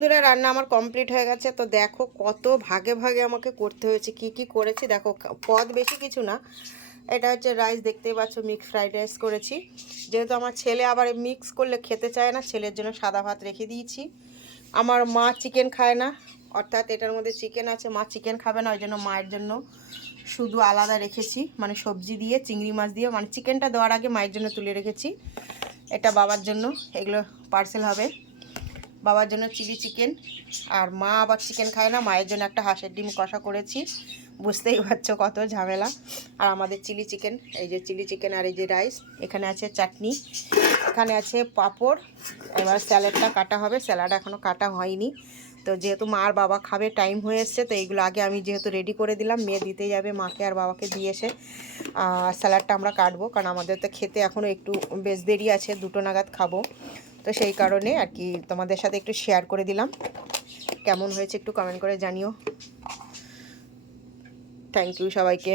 বন্ধুরা রান্না আমার কমপ্লিট হয়ে গেছে। তো দেখো কত ভাগে ভাগে আমাকে করতে হয়েছে, কি কি করেছি দেখো। পদ বেশি কিছু না, এটা হচ্ছে রাইস, দেখতেই পাচ্ছ মিক্স ফ্রাইড রাইস করেছি। যেহেতু আমার ছেলে আবার মিক্স করলে খেতে চায় না, ছেলের জন্য সাদা ভাত রেখে দিয়েছি। আমার মা চিকেন খায় না, অর্থাৎ এটার মধ্যে চিকেন আছে, মা চিকেন খাবে না, ওই জন্য মায়ের জন্য শুধু আলাদা রেখেছি, মানে সবজি দিয়ে চিংড়ি মাছ দিয়ে, মানে চিকেনটা দেওয়ার আগে মায়ের জন্য তুলে রেখেছি। এটা বাবার জন্য, এগুলো পার্সেল হবে। বাবার জন্য চিলি চিকেন, আর মা আবার চিকেন খায় না, মায়ের জন্য একটা হাঁসের ডিম কষা করেছি। বুঝতেই পারছো কত ঝামেলা। আর আমাদের চিলি চিকেন, এই যে চিলি চিকেন আর এই যে রাইস, এখানে আছে চাটনি, এখানে আছে পাঁপড়। এবার স্যালাডটা কাটা হবে, স্যালাড এখনও কাটা হয়নি। তো যেহেতু মা আর বাবা খাবে, টাইম হয়ে এসছে, তো এইগুলো আগে আমি যেহেতু রেডি করে দিলাম, মেয়ে দিতে যাবে মাকে আর বাবাকে দিয়ে এসে স্যালাডটা আমরা কাটবো, কারণ আমাদের তো খেতে এখনও একটু বেশ দেরি আছে, 2টো নাগাদ খাবো। তো সেই কারণে আর কি তোমাদের সাথে একটু শেয়ার করে দিলাম। কেমন হয়েছে একটু কমেন্ট করে জানিও। থ্যাংক ইউ সবাইকে।